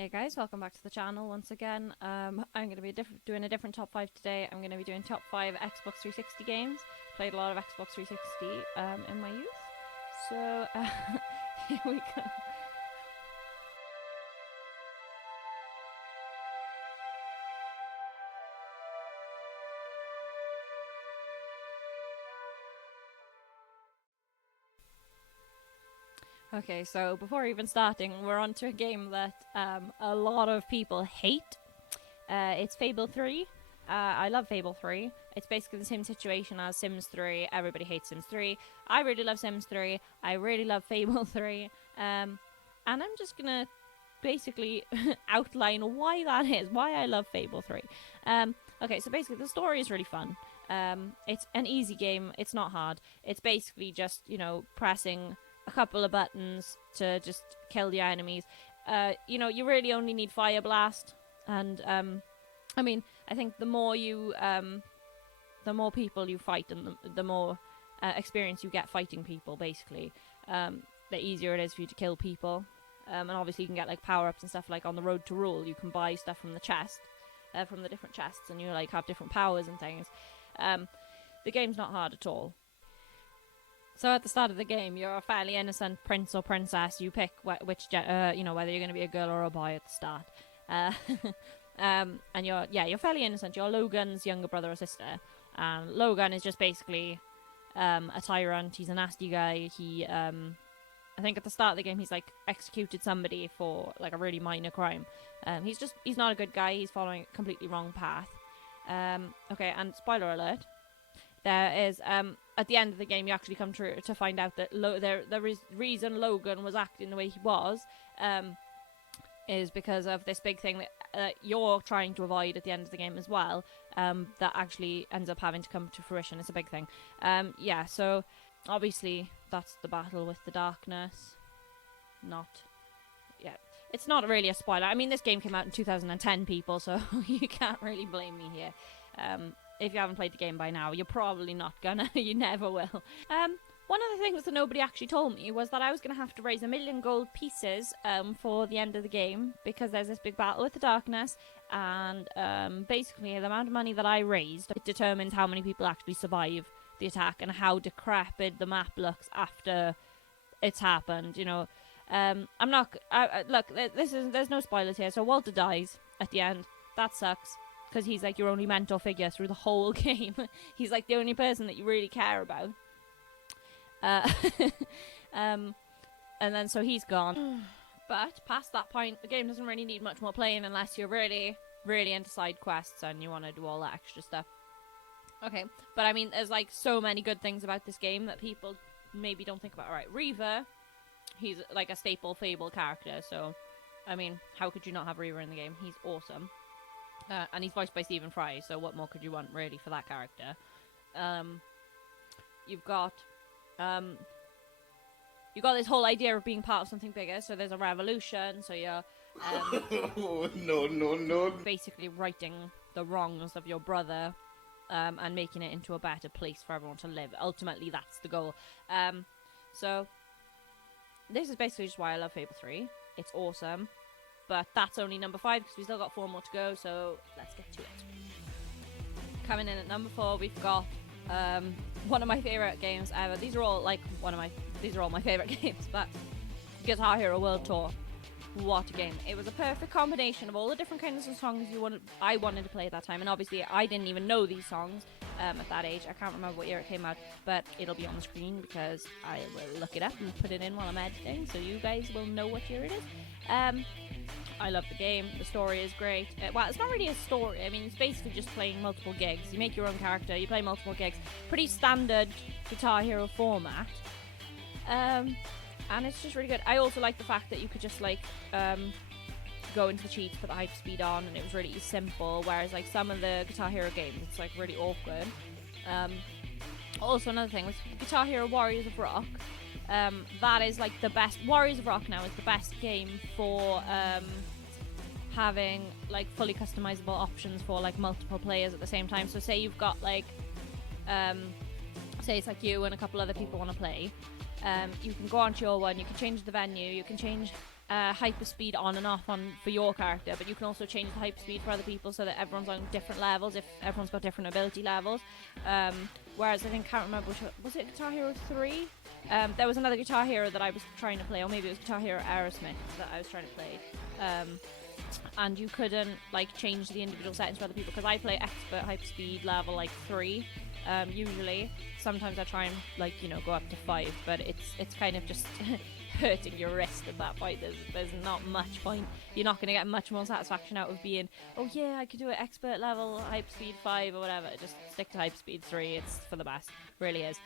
Hey guys, welcome back to the channel once again. I'm going to be doing a different top 5 today. I'm going to be doing top 5 Xbox 360 games. Played a lot of Xbox 360 in my youth. So, here we go. Okay, so before even starting, we're on to a game that a lot of people hate. It's Fable 3. I love Fable 3. It's basically the same situation as Sims 3. Everybody hates Sims 3. I really love Sims 3. I really love Fable 3. And I'm just gonna basically outline why that is, why I love Fable 3. Okay, so basically the story is really fun. It's an easy game. It's not hard. It's basically just, pressing a couple of buttons to just kill the enemies. You really only need Fire Blast, and I think the more people you fight, and the more experience you get fighting people, basically, the easier it is for you to kill people. And obviously you can get like power-ups and stuff, like on the Road to Rule you can buy stuff from the chest, from the different chests, and you like have different powers and things. The game's not hard at all. So at the start of the game, you're a fairly innocent prince or princess. You pick which whether you're going to be a girl or a boy at the start. And you're fairly innocent. You're Logan's younger brother or sister. Logan is just basically a tyrant. He's a nasty guy. He, I think at the start of the game, he's like executed somebody for like a really minor crime. He's not a good guy. He's following a completely wrong path. Okay, and spoiler alert. There is at the end of the game, you actually come to find out that the reason Logan was acting the way he was is because of this big thing that you're trying to avoid at the end of the game as well, that actually ends up having to come to fruition. It's a big thing. So obviously that's the battle with the darkness. It's not really a spoiler. I mean, this game came out in 2010, people, so you can't really blame me here. If you haven't played the game by now, you're probably not gonna. You never will. One of the things that nobody actually told me was that I was going to have to raise 1 million gold pieces for the end of the game, because there's this big battle with the darkness, and basically the amount of money that I raised, it determines how many people actually survive the attack and how decrepit the map looks after it's happened. I'm not. Look, there's no spoilers here. So Walter dies at the end. That sucks, because he's like your only mentor figure through the whole game. He's like the only person that you really care about. And then so he's gone. But past that point, the game doesn't really need much more playing unless you're really, really into side quests and you want to do all that extra stuff. Okay, but I mean, there's like so many good things about this game that people maybe don't think about. Alright, Reaver, he's like a staple Fable character, so I mean, how could you not have Reaver in the game? He's awesome. And he's voiced by Stephen Fry, so what more could you want really for that character? You've got this whole idea of being part of something bigger, so there's a revolution, so you're no. Basically righting the wrongs of your brother, and making it into a better place for everyone to live. Ultimately, that's the goal. So this is basically just why I love Fable 3. It's awesome. But that's only number 5, because we still got 4 more to go, so let's get to it. Coming in at number 4, we've got one of my favourite games ever. These are all my favourite games, but Guitar Hero World Tour. What a game. It was a perfect combination of all the different kinds of songs I wanted to play at that time, and obviously I didn't even know these songs at that age. I can't remember what year it came out, but it'll be on the screen because I will look it up and put it in while I'm editing, so you guys will know what year it is. I love the game. The story is great. Well, it's not really a story. I mean, it's basically just playing multiple gigs. You make your own character, you play multiple gigs. Pretty standard Guitar Hero format. And it's just really good. I also like the fact that you could just like go into the cheats, put the hyper speed on, and it was really simple. Whereas like some of the Guitar Hero games, it's like really awkward. Also, another thing with Guitar Hero Warriors of Rock, that is like the best. Warriors of Rock now is the best game for having like fully customizable options for like multiple players at the same time. So say you've got like say it's like you and a couple other people want to play. You can go onto your one, you can change the venue, you can change hyperspeed on and off for your character, but you can also change the hyperspeed for other people so that everyone's on different levels if everyone's got different ability levels. Whereas I can't remember which was it, Guitar Hero 3? There was another Guitar Hero that I was trying to play, or maybe it was Guitar Hero Aerosmith that I was trying to play. And you couldn't like change the individual settings for other people, because I play expert hyperspeed level like 3 usually. Sometimes I try and like, you know, go up to 5, but it's kind of just hurting your wrist at that point. There's not much point. You're not going to get much more satisfaction out of being, oh yeah, I could do it expert level hyperspeed 5 or whatever. Just stick to hyperspeed 3. It's for the best, really is.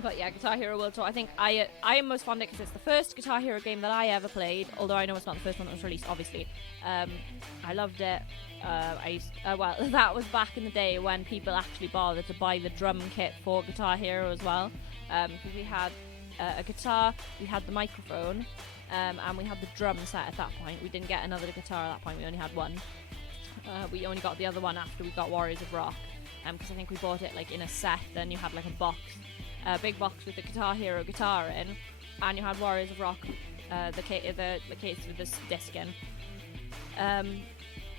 But yeah, Guitar Hero World Tour, I think I am most fond of it because it's the first Guitar Hero game that I ever played, although I know it's not the first one that was released, obviously. I loved it. Well, that was back in the day when people actually bothered to buy the drum kit for Guitar Hero as well. Because we had a guitar, we had the microphone, and we had the drum set at that point. We didn't get another guitar at that point, we only had one. We only got the other one after we got Warriors of Rock, because I think we bought it like in a set. Then you had like a big box with the Guitar Hero guitar in, and you had Warriors of Rock, the case with this disc in.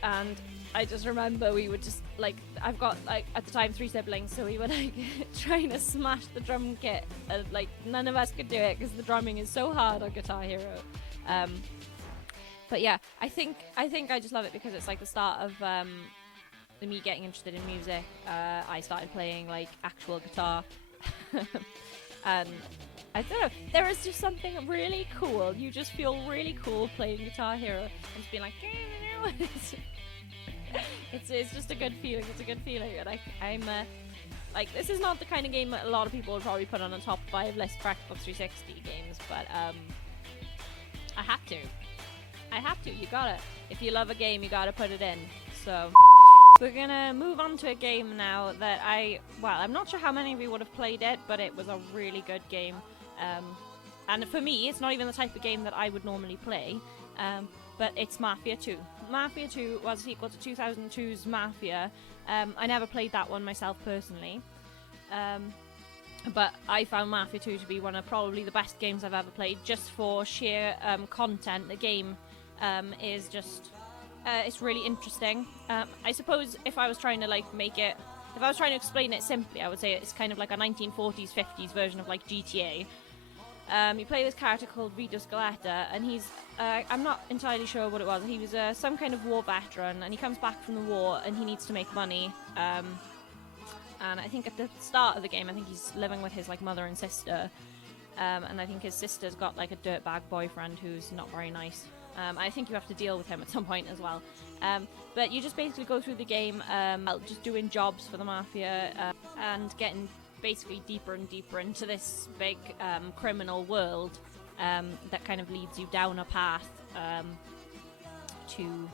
And I just remember we would just like, I've got like at the time 3 siblings, so we were like trying to smash the drum kit, like none of us could do it because the drumming is so hard on Guitar Hero. But yeah, I think I just love it because it's like the start of me getting interested in music. I started playing like actual guitar. And I don't know, there is just something really cool. You just feel really cool playing Guitar Hero and just being like, it's just a good feeling. It's a good feeling, and I'm like, this is not the kind of game that a lot of people would probably put on a top 5 list for Xbox 360 games, but I had to. You gotta. If you love a game, you gotta put it in. So we're gonna move on to a game now that I'm not sure how many of you would have played it, but it was a really good game. And for me, it's not even the type of game that I would normally play, but it's Mafia II. Mafia II was a sequel to 2002's Mafia. I never played that one myself personally, but I found Mafia II to be one of probably the best games I've ever played, just for sheer content. The game is just... it's really interesting. I suppose if I was trying to explain it simply, I would say it's kind of like a 1940s, 50s version of like GTA. You play this character called Vito Scaletta, and he's, I'm not entirely sure what it was. He was some kind of war veteran, and he comes back from the war, and he needs to make money. And I think at the start of the game, I think he's living with his like mother and sister. And I think his sister's got like a dirtbag boyfriend who's not very nice. I think you have to deal with him at some point as well. But you just basically go through the game just doing jobs for the Mafia and getting basically deeper and deeper into this big criminal world that kind of leads you down a path to...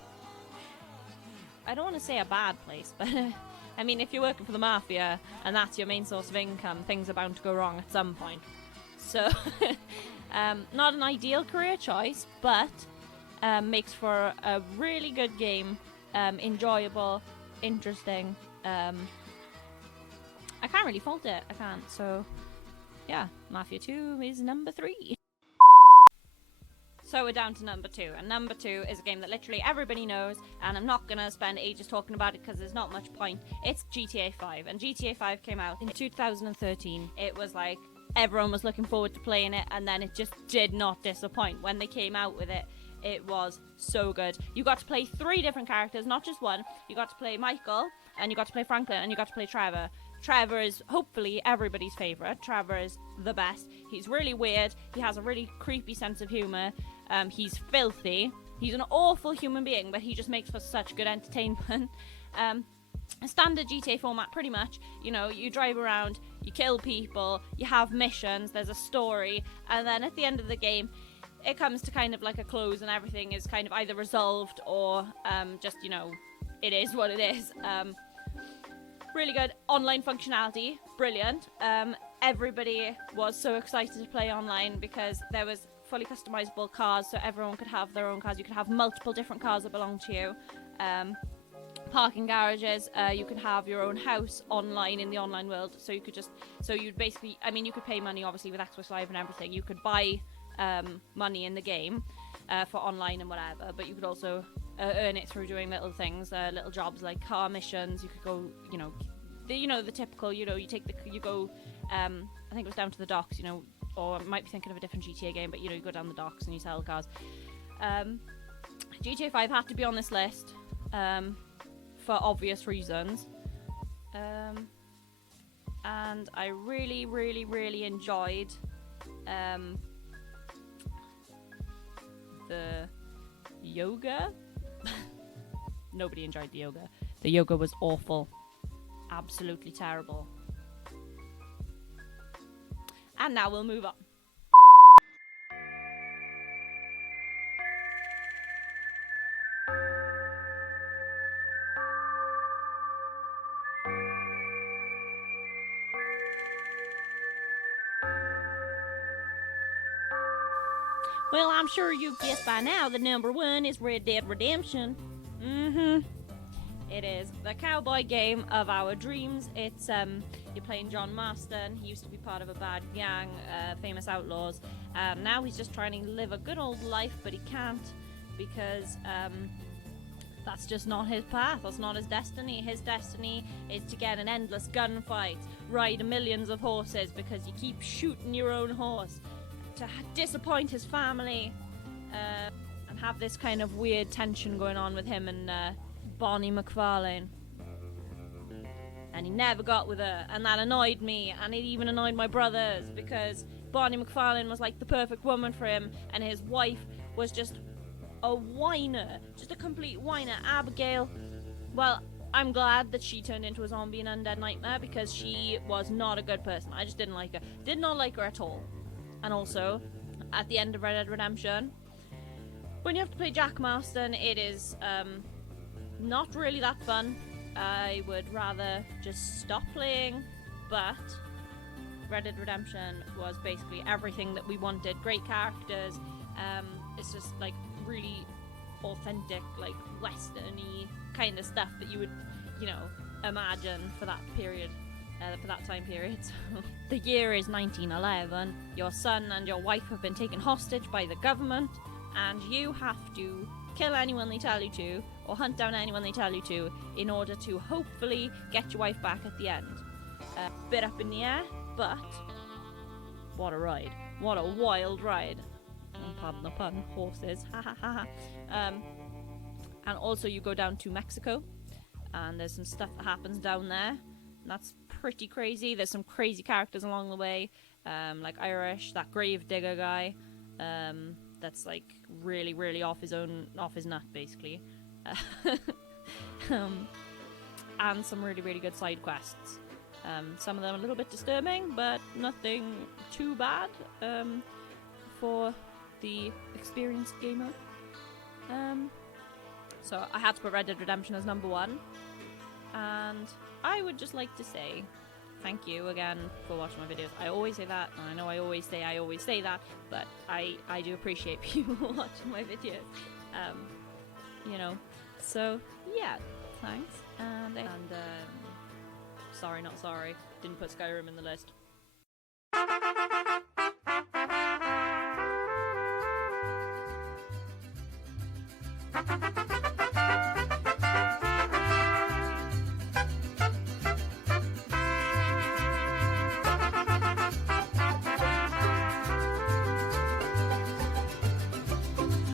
I don't want to say a bad place, but I mean, if you're working for the Mafia and that's your main source of income, things are bound to go wrong at some point. So, not an ideal career choice, but makes for a really good game, enjoyable, interesting. I can't really fault it, I can't, so yeah, Mafia 2 is number 3. So we're down to number 2, and number 2 is a game that literally everybody knows, and I'm not going to spend ages talking about it because there's not much point. It's GTA 5, and GTA 5 came out in 2013. It was like, everyone was looking forward to playing it, and then it just did not disappoint. When they came out with it, it was so good. You got to play 3 different characters, not just one. You got to play Michael, and you got to play Franklin, and you got to play Trevor. Trevor is hopefully everybody's favourite. Trevor is the best. He's really weird. He has a really creepy sense of humour. He's filthy. He's an awful human being, but he just makes for such good entertainment. A standard GTA format, pretty much. You know, you drive around, you kill people, you have missions, there's a story, and then at the end of the game, it comes to kind of like a close, and everything is kind of either resolved or just, you know, it is what it is. Really good online functionality, brilliant. Everybody was so excited to play online because there was fully customizable cars, so everyone could have their own cars. You could have multiple different cars that belong to you. Parking garages, you could have your own house online in the online world, so you could just, so you'd basically, I mean, you could pay money obviously with Xbox Live and everything. You could buy money in the game for online and whatever, but you could also earn it through doing little things, little jobs like car missions. You could go, the typical, you go, I think it was down to the docks, or I might be thinking of a different GTA game, but you go down the docks and you sell cars. GTA 5 had to be on this list for obvious reasons, and I really, really, really enjoyed the yoga. Nobody enjoyed the yoga. The yoga was awful. Absolutely terrible. And now we'll move on. Well, I'm sure you've guessed by now that number 1 is Red Dead Redemption. It is the cowboy game of our dreams. It's you're playing John Marston. He used to be part of a bad gang, famous outlaws. Now he's just trying to live a good old life, but he can't because that's just not his path. That's not his destiny. His destiny is to get an endless gunfight, ride millions of horses because you keep shooting your own horse, to disappoint his family, and have this kind of weird tension going on with him and Bonnie McFarlane. And he never got with her, and that annoyed me, and it even annoyed my brothers, because Bonnie McFarlane was like the perfect woman for him, and his wife was just a whiner, just a complete whiner. Abigail, well, I'm glad that she turned into a zombie and undead nightmare, because she was not a good person. I just didn't like her. Did not like her at all. And also, at the end of Red Dead Redemption, when you have to play Jack Marston, it is not really that fun. I would rather just stop playing, but Red Dead Redemption was basically everything that we wanted. Great characters. It's just like really authentic, like western-y kind of stuff that you would, imagine for that period. For that time period. The year is 1911. Your son and your wife have been taken hostage by the government, and you have to kill anyone they tell you to, or hunt down anyone they tell you to, in order to hopefully get your wife back at the end. Bit up in the air, but what a ride. What a wild ride. Pardon the pun, horses. Ha ha ha ha. And also you go down to Mexico, and there's some stuff that happens down there. That's pretty crazy. There's some crazy characters along the way, like Irish, that grave digger guy, that's like really, really off his nut, basically, and some really, really good side quests. Some of them a little bit disturbing, but nothing too bad for the experienced gamer. So I had to put Red Dead Redemption as number 1, and I would just like to say thank you again for watching my videos. I always say that, and I know I always say that, but I do appreciate people watching my videos. So yeah, thanks. And sorry, not sorry, didn't put Skyrim in the list.